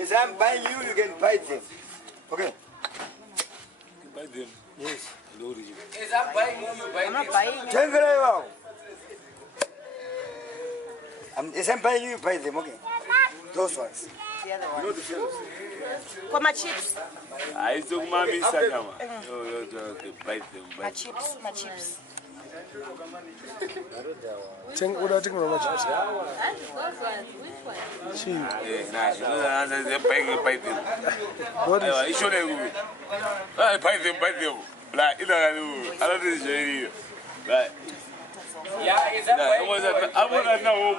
As I'm buying you, you can buy them. Okay. You buy them. Yes. As I'm buying you, you buy them. I'm not buying it. As I'm buying you, you buy them. Okay. Those ones. The other You one. know the fellows. For my chips. I took mommy Sagama. Buy them. My chips. My chips. What are you talking about? Buy them. What is You should have buy them. Like, I don't know. Right. Yeah, is that I want to know.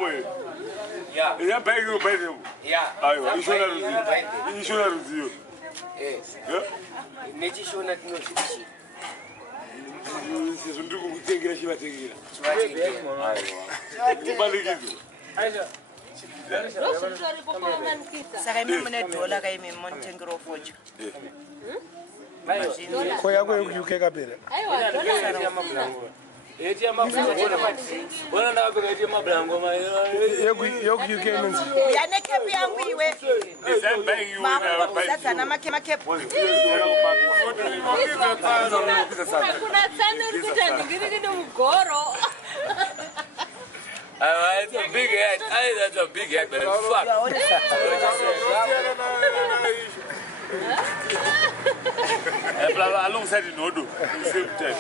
Yeah. Yeah, buy them. Yeah. You should have. Yes. Yeah. Nechi shona tinochichi. Ndikukutengira chivatengira. Saka imi mune dola ka imi montengiro fojo. Koya kwa UK kapera. Eti ya mablango. Bona ndakapeka eti ya mablango ma. Yoku UK nonzi. Yane kepi yangu iwe. Mama sasa na make. Kuna sana urikuta ndingiri mugoro. It's a big head. That's a big head, but fuck. Alongside the Nodo, same time.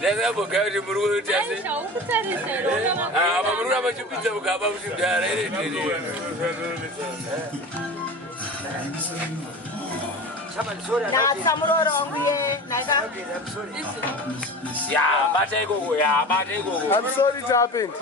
That's a book out of Muru. I'm sorry it happened.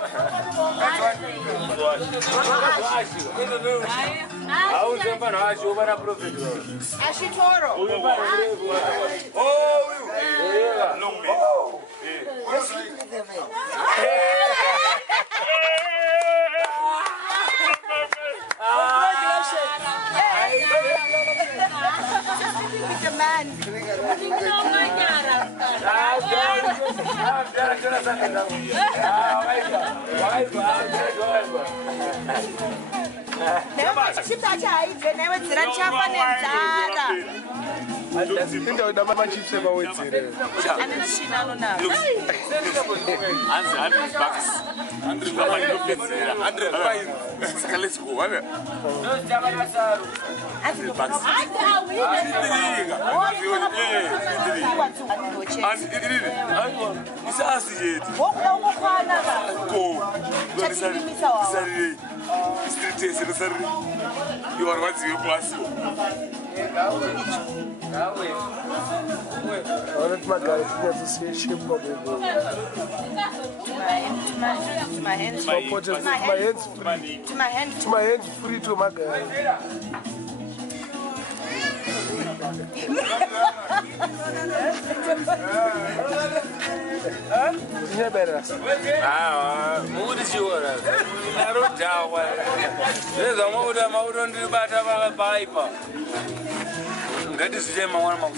You are what's your class. To my hands free to my girl. Mood is yours. I don't doubt. There's a mood I'm out on the battle piper. That is the one of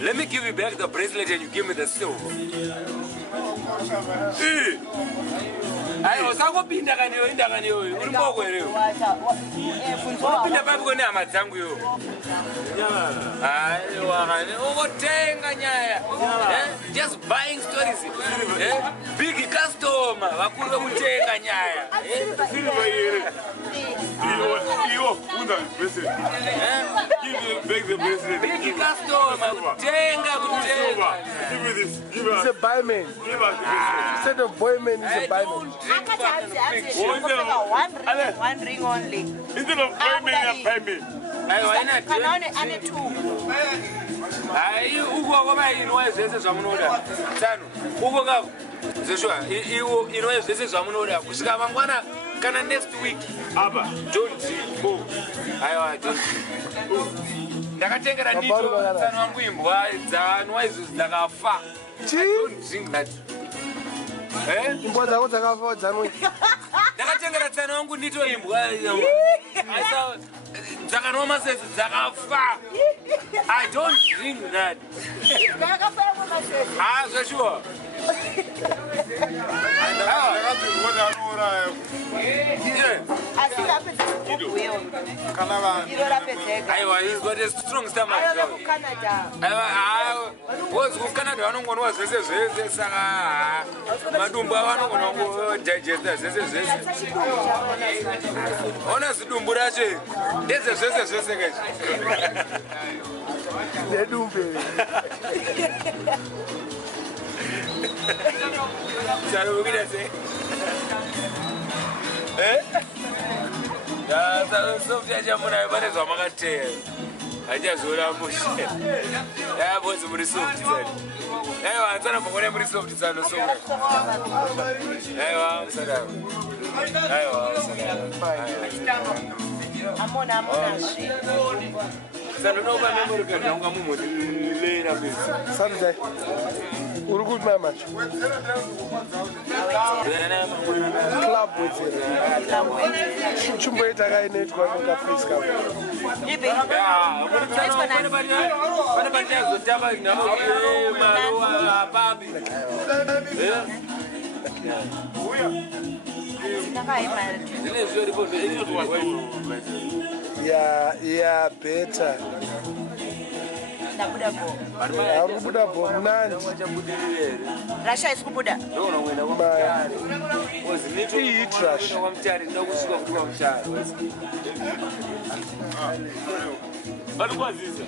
Let me give you back the bracelet and you give me the silver. I was going to be in the just buying stories. Big cast customer vakuru vekutenga nyaya Silver here. You funda bracelet. Give me beg the bracelet. big customer kutenga kutenga. Give me this. Give He's us. a buyman. Give us the bracelet. Instead of boyman, he's I a buyman. don't drink One ring only. Instead of payment, payment. Ane two. Hai uko kwaba inwa zvese zvamunoda tsano uko kako zveshwa iwo inwa zvese zvamunoda kusvika mangwana kana next week Aba. don't go aiwa don't ndakatengera ndito tsano wangu imbwa dzanwa izvo dzakafa don't drink that Imbwa dzako dzakafa dzanwe. ndakatengera tsano wangu ndito imbwa dzakanwa masese dzakafa. I don't drink that. Zveshua. Aiwa, he's got a strong stomach. Aiwa, kuCanada vanongonwa zvese zvese saka madumbu avo anogona digesta zvese zvese. Ona zidumbu racho ndeze zvese zvese kaizvi. Nedumbe. Sari ukida sei? Soft yachamuna ibane zvamakateya. Hachazora mushe. Bozi muri soft sari. Aiwa, ansana mbongone muri soft sano soka. Aiwa, musadaro. Aiwa, musadaro. Amona zvi. Sano noba memory card yanga mumoti lera bese. Saturday. Uri kuti mai macho. Club with it. Chumboita kainoitwa mukaplace kapo. Ibe. Pane pandiazotamba maruva apambi. Zvine zviripo Yeah, better. Ari kubuda bho mnandi. Russia is kubuda. Iyi trash. Vanokwazisa.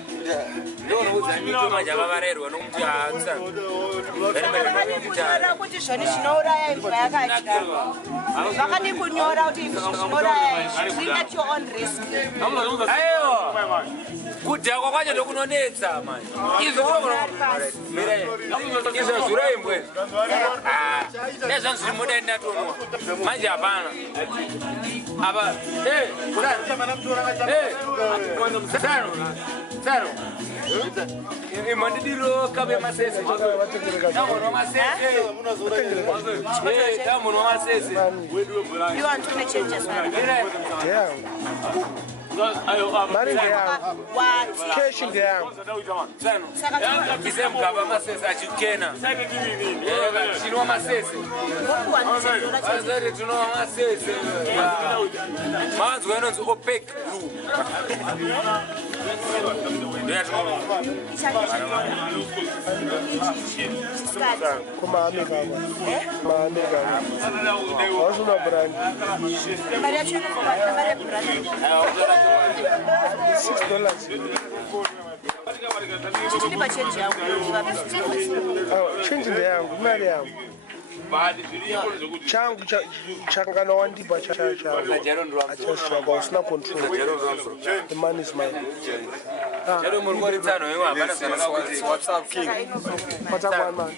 Ndonoudza mito majavavarerwa nokuti haatsa. Kunyora kuti zvoni zvinouraya imvura yakadya. Vakadi kunyora kuti zvinouraya drink at your own risk. Aiwa. Kudhakwa kwacho ndokunonetsa manje. Izvo zura imbwe. Nezvangu zviri muda ndatonwa. Manje hapana. Apa. Saro. Imandidiro kabe masese. Tamunwa masese. Tamunwa masese. You want to make changes, man? Yeah. Mari ndeyangu. What? Cash ndeyangu. Isemgaba masese achikena. Chinwa masese. Azari tunwa masese. Manzwa inonzi opaque blue. Kumame baba. Mame baba. Wasuna brand. Maria chini kwa Maria brand. $6. Chini change yangu. Change ndeyangu, mari yangu. Changu changana wandiba changu. Achaswa usina control. The man is mine. What's up, King? What's up, one man?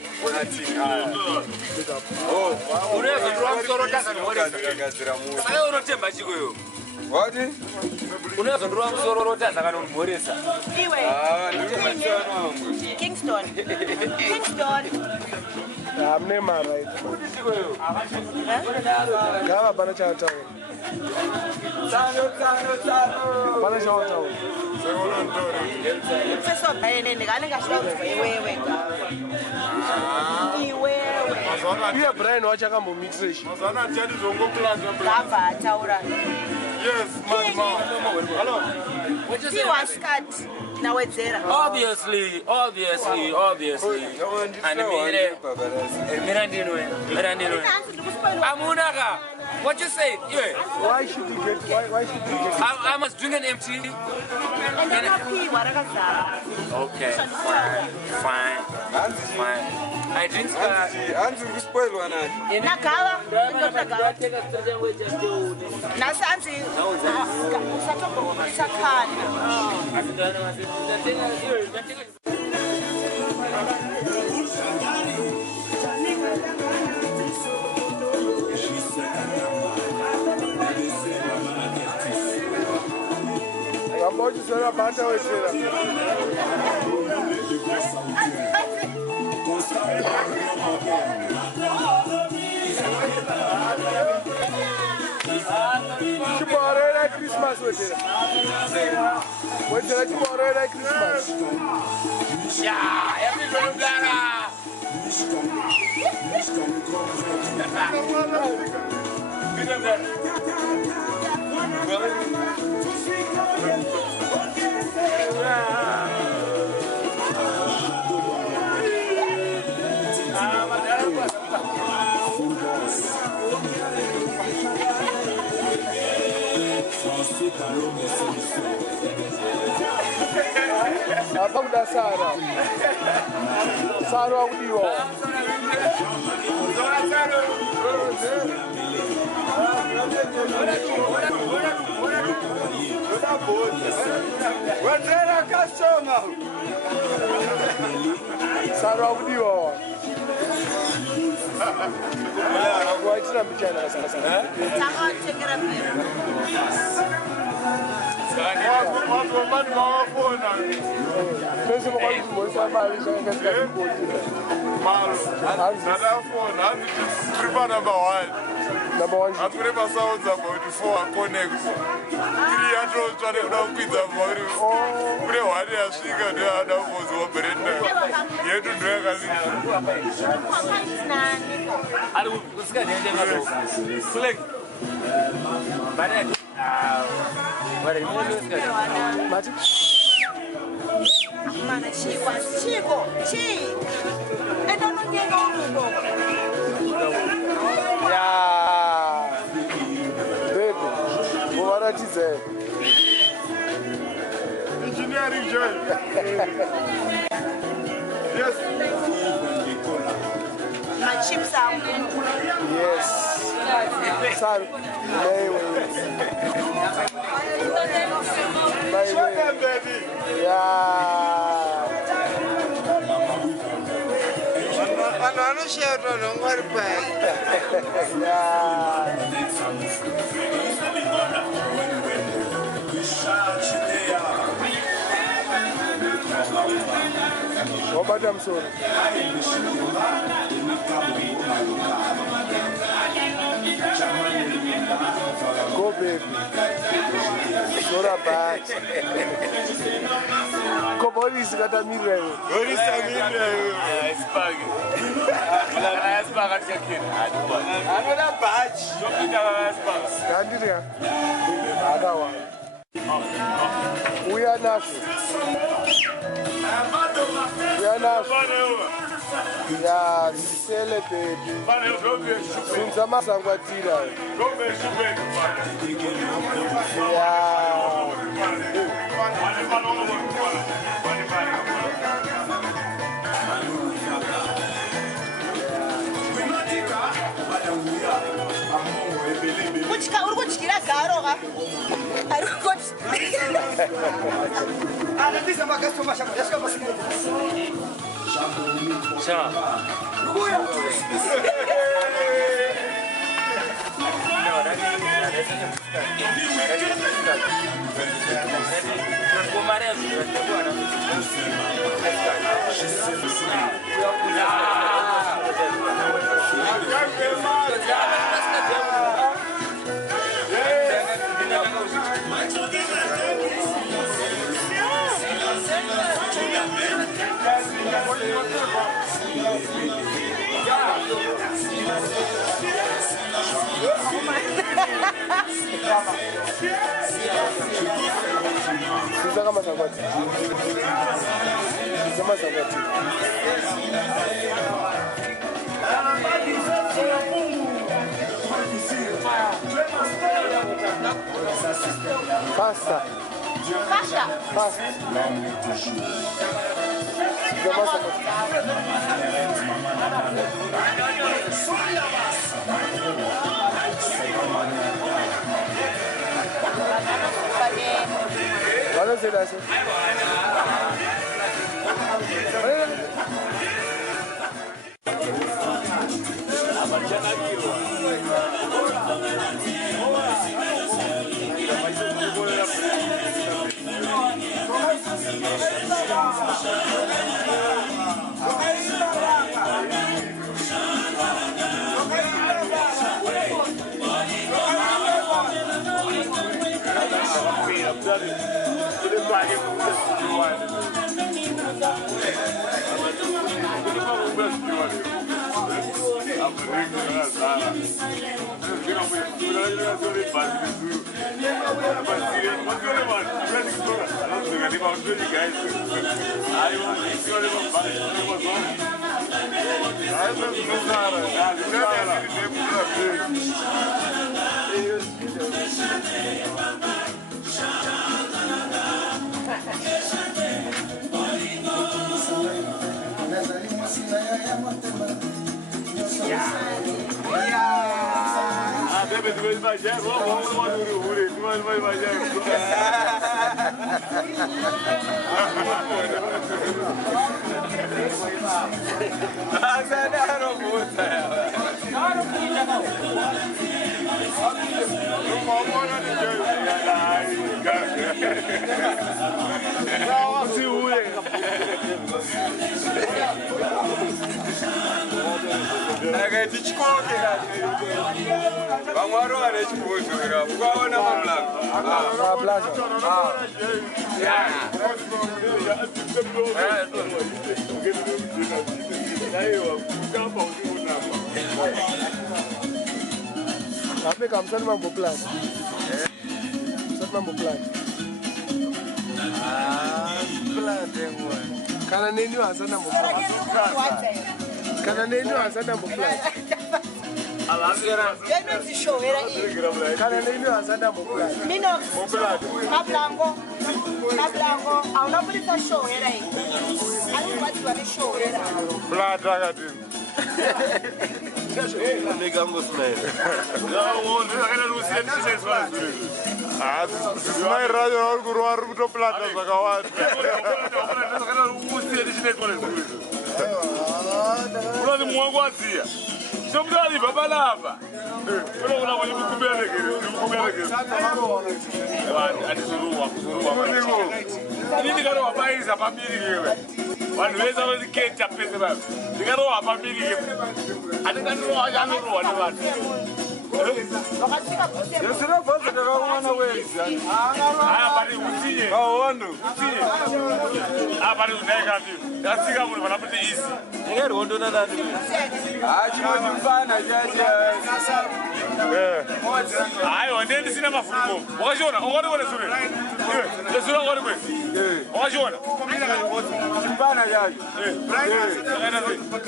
What? Unazondorwa musoro rota saka nomhoresa. Iwe. Kingston. I'm name right. Gava bana chata. Bana chata. Sasa baene ndikane ngashaudzwa iwewe. Iwe Brian wachakambo mixation. Mazana chati zongo plan. Gava taura. Yes, man. Hello. See what skirt. nawedzera Obviously. And mira ndinwe. Amunaka. What you say? Yeah. Why should he get? Why should he get? I must drink an empty. Okay. Fine. I drink Anzi kuspoilwa nani? Nakava. Nasanzi. Usatombo sakana. Vamos dizer a banda hoje. Tomorrow is Christmas hoje. Hoje é tomorrow is Christmas. Yeah, everybody gara. Apa udah Sara? Sara aku diwa. Sara aku diwa. Aku aja nak bicara sasa. Jangan cekera pia. Pensa uma coisa boa, você vai ali já engasgar com o Number 1. I'm going to sounds about 4 connects. 300 trying to quit the body. Pray one day, I think the other was operating. You to drag a Mana chico. Endo non llega uno. Yeah. Baby, what are you saying? engineering job. Yes. My chips are. Yes. Sorry. Sugar baby. Yeah. I'm not sure don't worry about What about them, son? Go, baby. Sora back. Come on, he's got a mirror. What is the meaning? Another badge. We are national. We are national. Yeah, celebrate. Sunza masangwatira. Kuchika uri kuchikira garo ka. Ari kuti. Ana ndisa makastoma shaka. Yasika basika. Sha. Kuya. Sisa kama sangwati. Kama sangwati. Pasta. Pasta. Pasta. Kama sangwati. Mana sih dah sih? Apa kamu sana mampu plan? Sana mampu plan. Plan dengwa. Karena nini wasa mampu plan. Karena nini wasa mampu plan. Yana zishowera iyi. Karena nini wasa mampu plan. Mino. Mablango. Auna kulita showera iyi. Ani watu wani showera. Blood agadi. Legango smile. Smile radio orguru rubuto plata zakawati. Ulani mwangwazia. Somdali baba lava. Una kwenye mkumbele kile. Anizuruwa. Nini karo wabaiza pambili kile. Wanaweza waziketa pesa baba. Nikaro wapambili kile. Anikano ajanoruwa ni watu. Yesira bose ndakaona weza. Bali usiye. Kaondo. Usiye. Bali uneka tu. Yasika muri banapete isi. Ngeri hondo na nani. Chimanyumbana jaje. Ayo ndeni sina mafuruko. Wakashona ongore wale sure. Lesura ongore kwe. Wakashona. Chimbana jaje.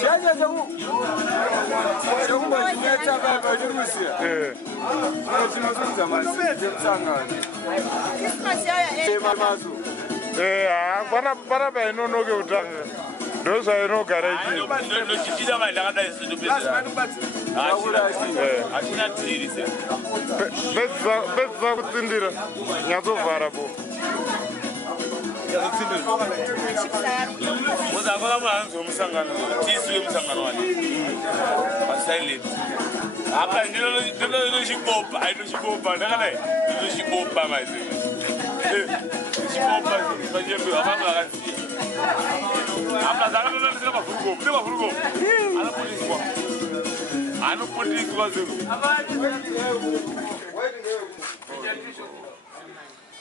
Jaje zangu. Zangu mbacheta baba jurusia. Zimazunza masi. Msanga. Para ba inono ke utanga. Dosa ino garage. Ndo chichida mai ndakada isindu pesa. Achina tiri se. Betza kutsindira. Nyazovhara bo. Muzakora muhanzo musangano. Tiswe musangano wani. Silent. Apa ndino chipopa, aino chipopa ndakada. Ndino chipopa mai. Chipopa bajembe abanga akasiya. Apa zakana ndina mafuruko. Anopotiswa zero.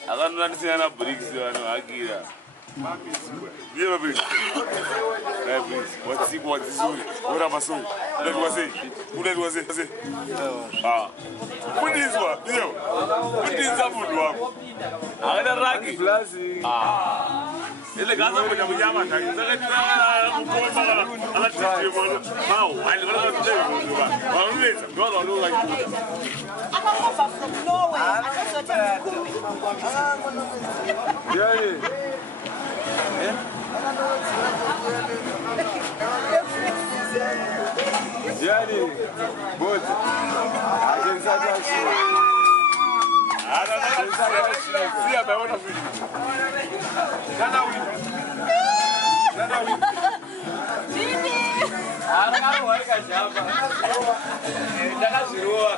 Akanona ndisina bricks vano akira. Yeah, please. Please. What's the what is what am I saying? That was it. Who that was it? Ah. What is what? Yo. What is up with one? I got a raggy. Ah. Ele gaza kuja mnyama ndani. Sasa kwa mara anataka mwana. Wow, alikuwa anataka. Wanauleza, ndio wanauleza. Akakofa from Norway. Akasote mkumi. Yeah. Yani, both. See, I want to finish.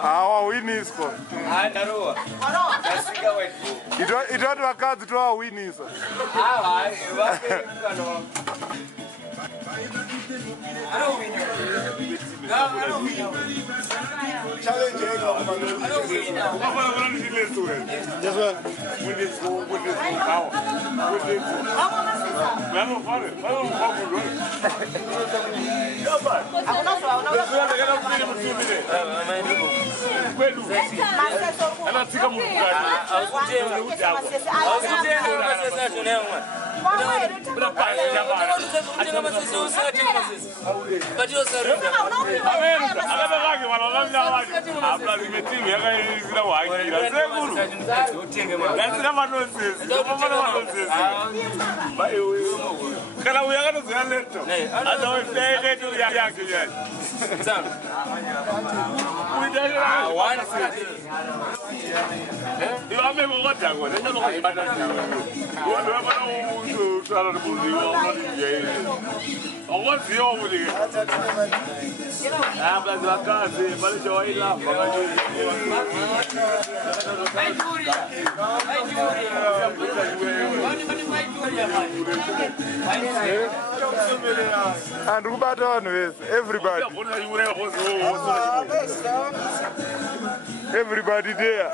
Our winners. It don't work out to our winners. What's the over there? I'm like, I can't say, but it's all I love. And who bad on with everybody? Everybody there.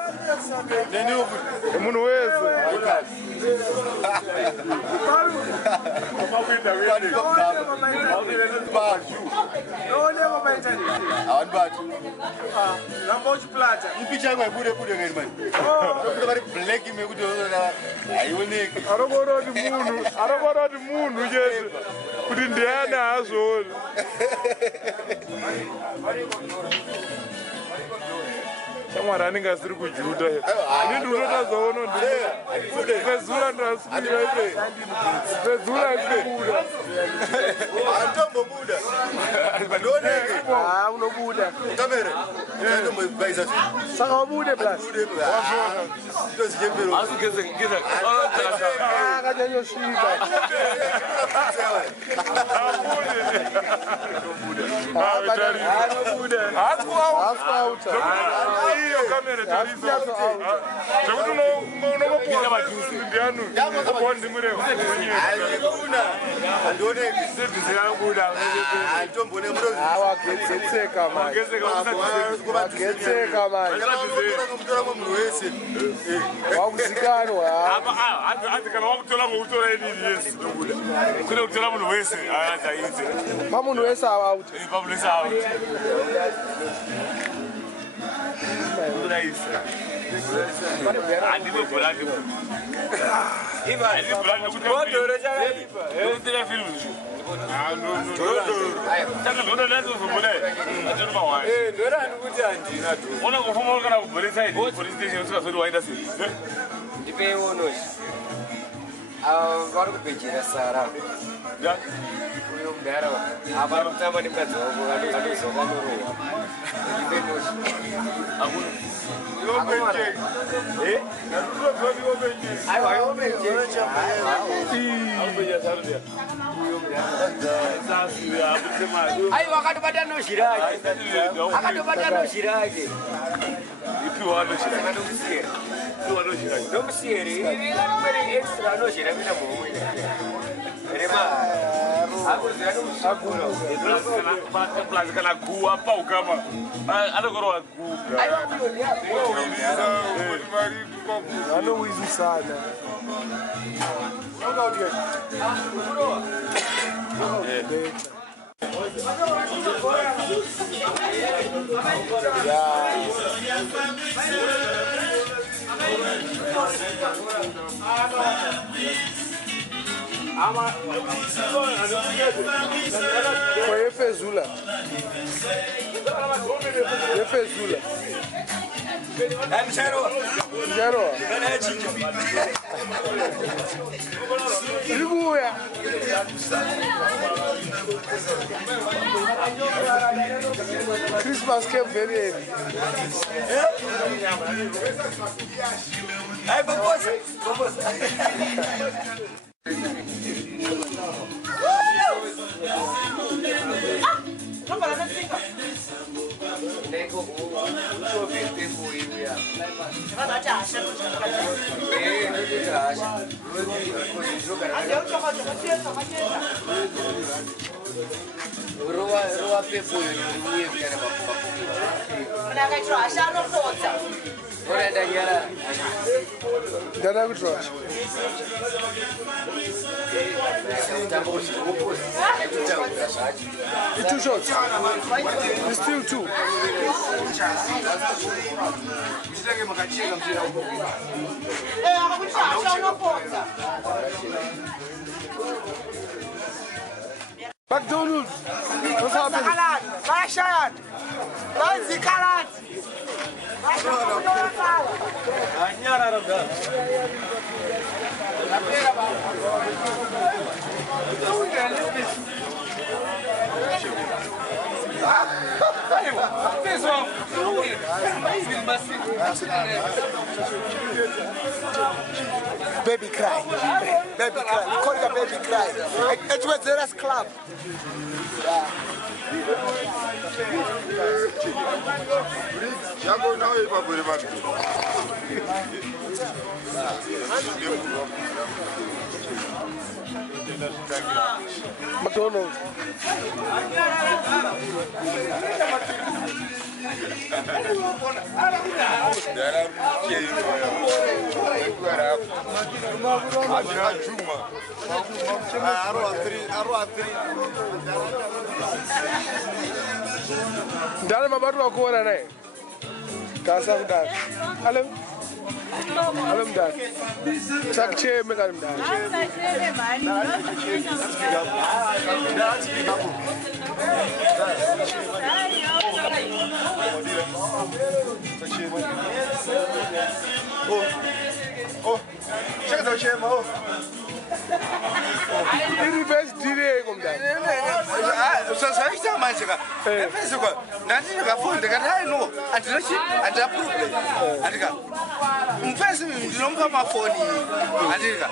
Someone running us through Judah. I need to know that's all. Vezula and Vezula and Buddha. Ah, no Buddha. Come here. Some Buddha plus. Just give me a get I know he's inside. Foi Efezula. Efezula. Jaro. Libuya. Christmas came very early. Hey, Babosa. Dada kutrasha. It's 2 shots. It's still 2. McDonald's. What's happening? Baby cry. Baby cry. We call it a baby cry. It was the rest club. McDonald's. Dale mabatu akuona naye. Kasa mdani. Hello. Hello mdani. Sakche mekani mdani. Oh, check the chair, Mo. Ini best dire kumdani. Sasa hicho machika. Pesa kwa. Nani nikafunde kana no. Atirachi ataprove. Atika. Mfesi ndilompa mafoni. Atika.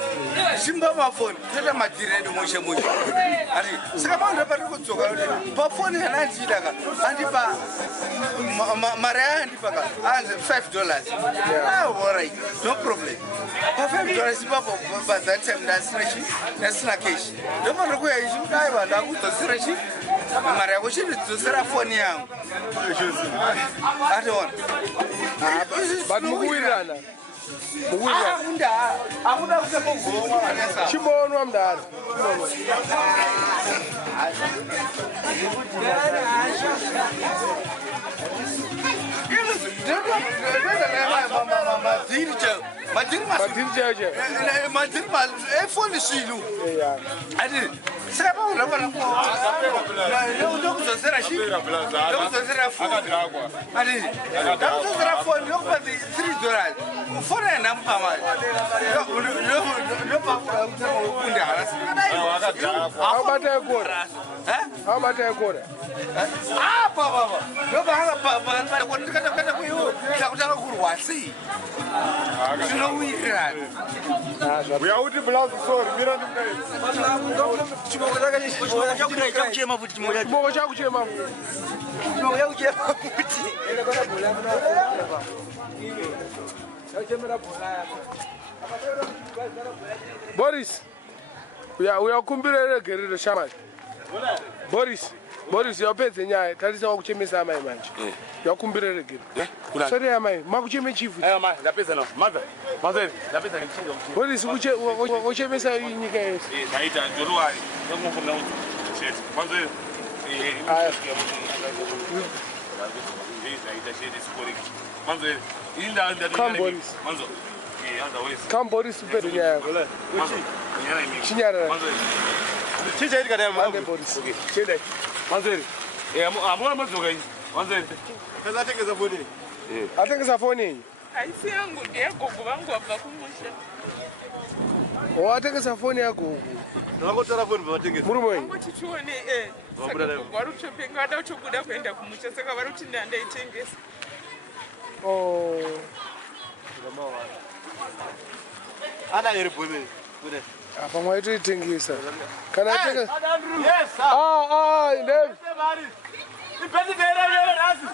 Simba mafoni. Kata madire do moshe moshe. Atika. Saka manda pari kutsoka. Pa phone yanati daka. Andipa mara andipa ka. Anze $5. Ah, all right. No problem. Pa $5 babo but that time that's not cash. Don't want to go and you die and I would to Mara was to phone young. I don't want. But Muguirana. I would have to go. Shimon Ramdan. How about a quarter? Ah, Papa. No, Papa. What do you see? We are out of blood, so we don't Boris, we are Kumbira Shaman. Boris. Boris yapedze nyaya tarisa wakuchemesa amai manje yakumbira regera sori amai makucheme chifu mai ndapedza no mother ndapedza ngichinga Boris uchemesa nyika yese ndaita ndoruwari ndakungofuna kuti chete mother Come Boris upedze nyaya yako chinyarara chichaitika dai mande Boris chenda Manzeri, amuna mazoga hii. Manzeri. Pesa tengeza phone. Atengeza phone hii. Haisi yangu ndiye gogo wangu abva kumusha. Atengeza phone ya gogo. Ndakatora phone vatengeza. Murume. Ngoti tuone Wari kutopenga ada kutobuda kuenda kumusha saka vari kuti ndandaitengesa. Ana iri phone. Bude. Apa mwaitoitengesa. Kana tengesa. Yes. Ndem. Ipeti dera yele nasi.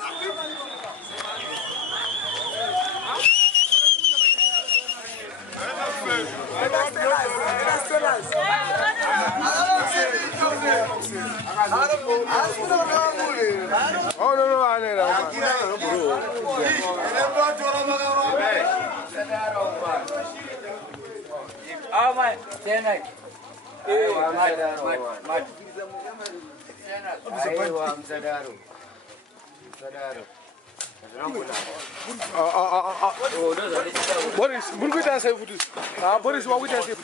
Oh no, anera. Boris, murkuita sai futu. Boris wakuita sai.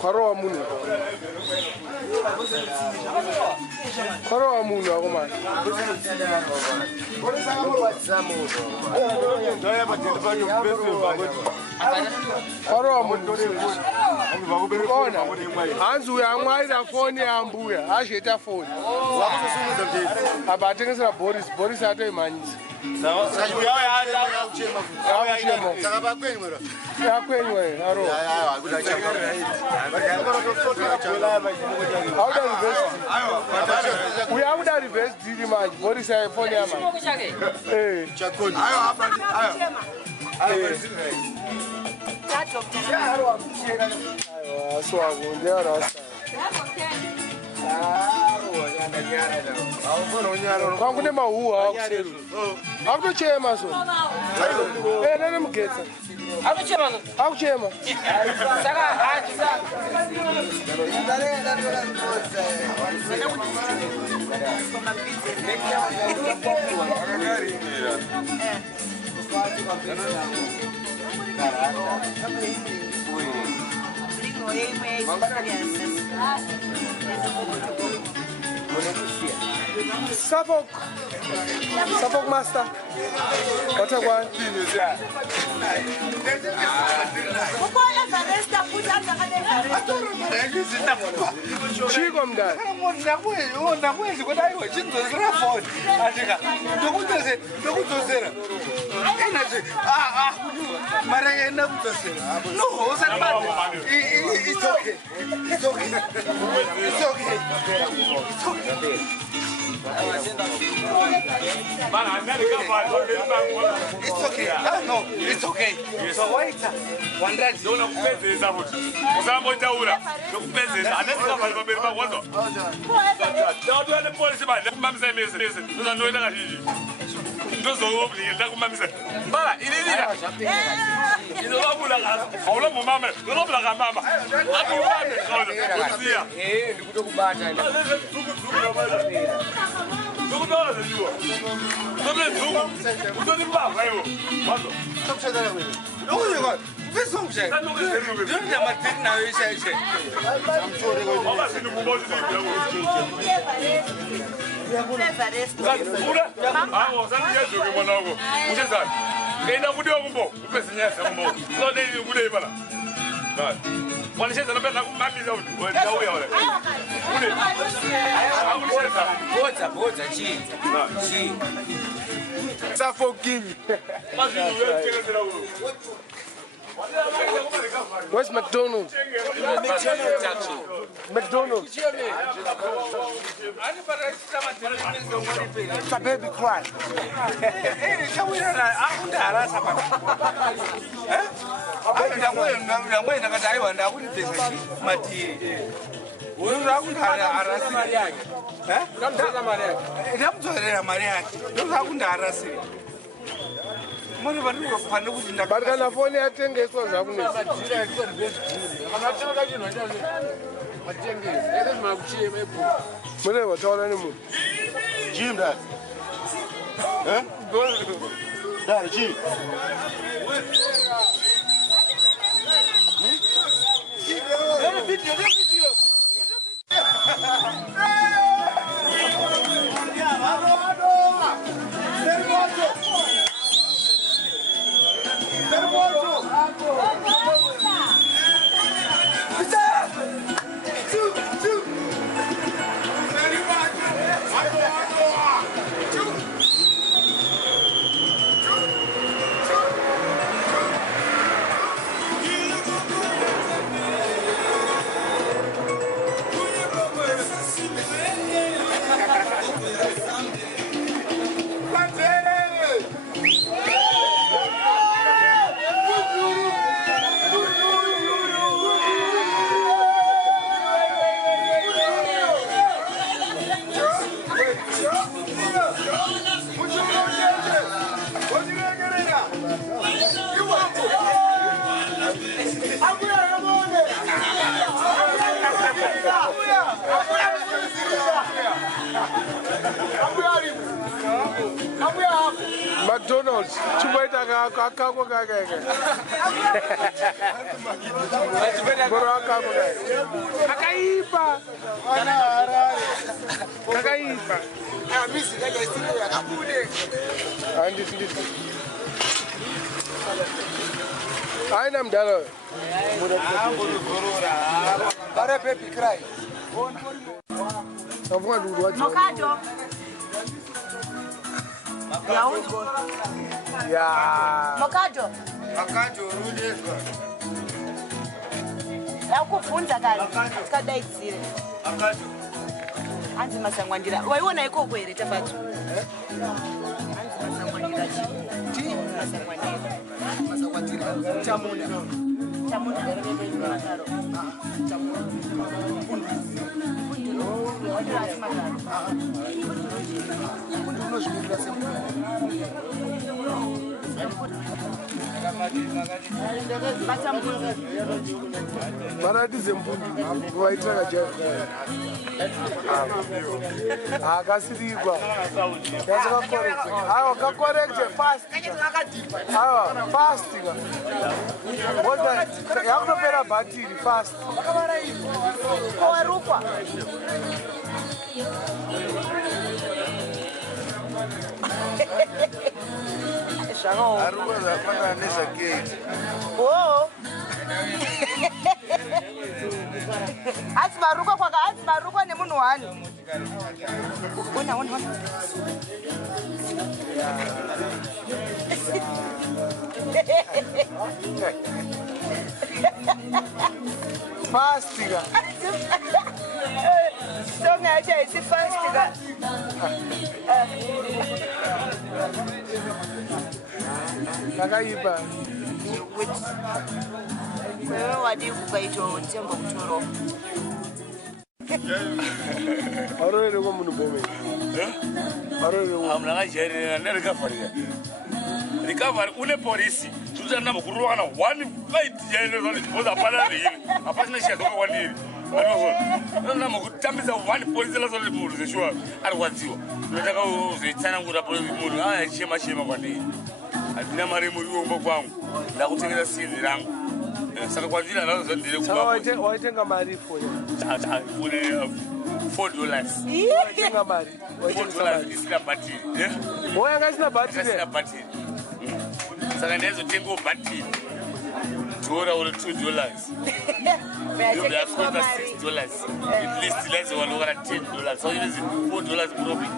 Kwaro wa munhu wako mani. Kwaro wa munhu. Kona. Hanzi uya amwaira phone ya mbuya. Asheta phone. Aba atengesera Boris atoimanyisa. Uyakuda reverse deal manje Boris iPhone yama. Chakoni. Kwangune mahuwa akuseru. Akutochema so. Nene mugetsa. Akuchema so. Akuchema. Saka haji saka. Suffolk master. What a one. Chico mdani. Nakwezi kuti aiwa chinzozera phone. Andika. Ndokutozera. Enaje. Mara yena kutozera. No, usabani. It's okay. It's okay. It's okay. It's okay. It's okay. No, it's okay. So wait. Wandani. Don't kupezesa futhi. Usambotaura. Dokupezesa. Anasika pali pamberi pa kwazo. Ndoto ya polisi bani. Kumamisa mese. Uzanoita kashiji. Ndozobulile ndakumamisa. Bala ililila. Izobabula kaza. Awula mama. Ndozobula ka mama. Akubambe khona. Usiya. Ndikutokubata ina. Ndikutola ziwa. Ndozobula. Ndozibamba yo. Kwazo. Sokushadala wena. Lokho Vesongje. Ndio matini na wewe sasa. Baba sinu kubozi ndio. Ura. Hawo sandiye zoke mwanangu. Uchezana. Ngenda kudiwa kumbo. Upese nyasa kumbo. Lode ni kude bala. Basi. Wanacheza na penda kumaliza huko. Wewe wale. Kude. Hawo cheza. Bota chi. Chi. Suffoking. Where's McDonald's? McDonald's. It's a baby cry. Barikana phone yatengeswa zvakunesa. Mune wataona nemunhu. Jim dad. Eh? Dad, Jim. McDonald's. Chupaita kako kaka. Bora kako kaka. Akaipa. Akaipa. Misi kaka istiri akabude. Andi sindisi. Aina mdalo. Bare baby cry. Mokado. Yeah. Mokado. Mokado rudezwa. Yakubvunza kare. Tikadaidzire. Mokado. Hanzi masangwandira. Waiona ikoko here tafatu? Hanzi masangwandira chi? Masangwandira. Masangwandira. Chamuna. Chamuna. Makaro. Chamuna. Maradi zempundu waitaka jaza. Akasirikwa. Yazaka correct. Ayo ka correct fast. Ayo fast. Ngoda yakutopera battery fast. Kowarukwa. Arukwa zapanga nesa gate. Oh. Asi marukwa nemunhu wani. Ona. Fastiga. Songa acha isi fastiga. Nakaipa. Wewe wadi kukaito tembo kutoro. Arore ko munhu bome. Arore ko. Amna ngajeri na recovery. Recovery une police. Tuza na kuruana one fight yene zoni boza pala ri. Apasina shaka kwa ndiri. Nana mukutambisa one police la zoni mulu zeshwa arwadziwa. Nataka uzitsana ngura police mulu chema kwa ndiri. Adina mari muri wombo kwangu. Ndakutengeza sizi rangu. Saka kwa njira nazo ndire kuba. Waitenga mari for you. $4. Waitenga mari. $4 isina battery. Moya ngasina battery. Isina battery. Saka ndezo tengo battery. Tora uri $2. You have got $6. At least let's one over $10. So it is $4 profit.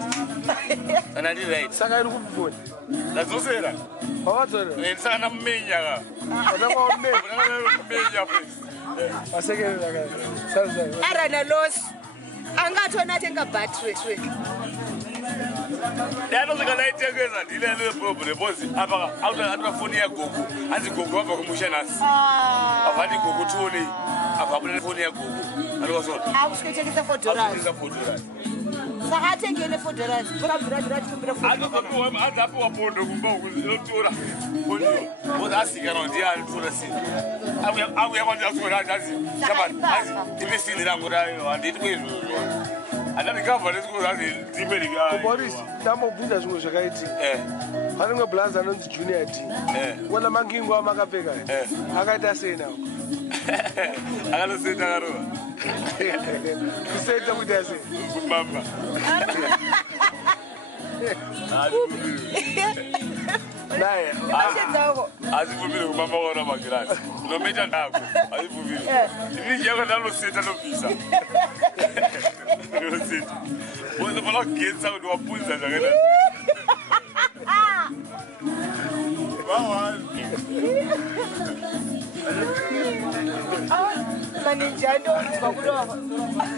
Ana ndi right. Saka iri kupfuni. Lazosera. Wakadzora. Saka namenya ka. Wataka umenya. Namenya please. Asekerera ka. Salza. Arana loss. Angatona tenga battery. Yano zikanaitengeza ndile le problem bosi apa phone ya gogo anzi gogo apa kumushanasi avati gogo tuone apa abule phone ya gogo alikoso akusikechekisa $4 saka atengele $4 kurabhira chikumbira azapo wapondo kumba ukuzotora bosi asikana ndiani tora sini akuya kwandi asora azi shabani azi imesini rangu rayo anditi kwezvo Andani cover let's go azi America. Boris, ndamobvunza zvimwe zvakaiti. Pane blaza anonzi Junior D. Wala mangingo amakapfeka. Akaita sei nawo? Akanoseta karo. Kuseta kuti ase. Kumamba. Naye. Azivumile kumamba wona magirasi. Nometa ndako. Azivumile. Ndini yako ndaloseta novisa. Você falou que isso é uma pulsa, já que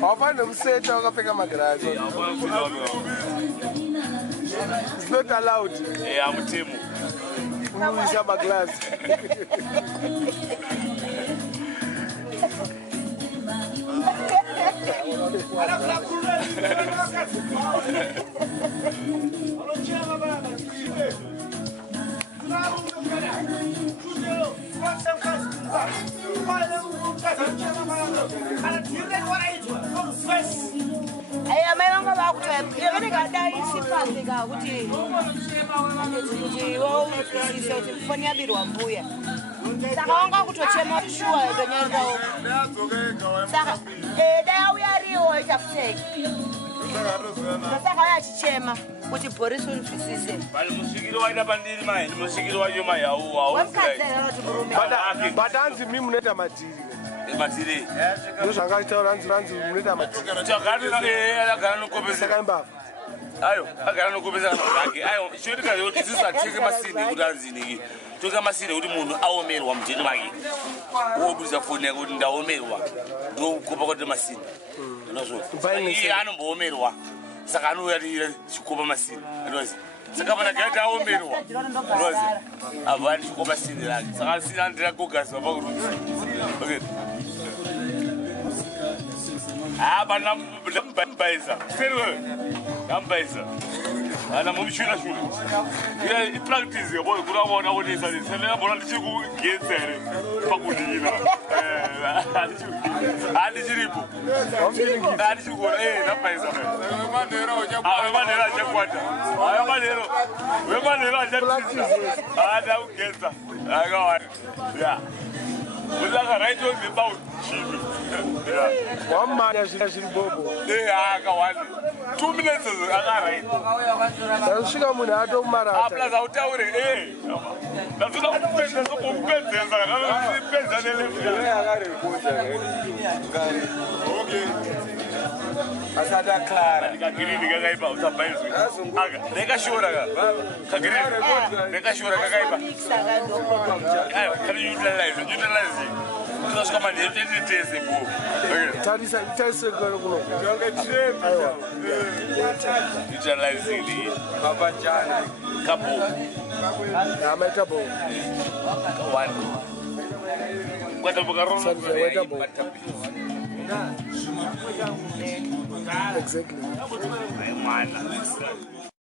Hapana nomseta wakapfeka magirazi. It's not allowed. I'm Timo. Unuisa maglazi. Aya mai vanga vakutoya vanenge daisipasika kuti wauisise kuti foni yabirwa mbuya saka wanga kutochema shuwa ndonyaendawo saka dai auyariwo itafuteki saka waya achichema kuti Boris unzwisise musikiro waita pandiri mai musikiro wacho mai hau wamukadzera kuti murume but anzi mimi munoita madhiri madhiri ndozvangaitaura anzi munoita madhiri agara nokopesa saka imbavha ayo agara nokopesa ake ayo chinoitika kuti isusu atitenge masini kuti anziniki toka masini kuti munhu aomerwa mujeni make wobudisa foni yake kuti ndaomerwa ndokukopa kuti masini iye anomboomerwa saka anouya chikopa masini saka pana gaiti aomerwa abva ati chikopa sini rake saka sini andira kogasiwa pakurudzi pana ndambaisa ndambaisa ana mumshuna shuna ipractice yabo kuraona onesa sele bona ndichikugetsa ere pakudira chiripo chikora ndambaisa manera achakwata manera achakwata ndakugetsa akawari Uzaka right on the bout. One man has bobo. They are going 2 minutes. She got I don't matter. I'll tell you, that's not okay. Asada Clara. Kagiri gaiba utabaizwe. Neka shora ga. Kagiri. Neka shora ga gaiba. Can you utilize it? Because come on, it is a book. Tarisa girl. Utilize it. Babajana. Kapo. Ametabo. One. What about Exactly.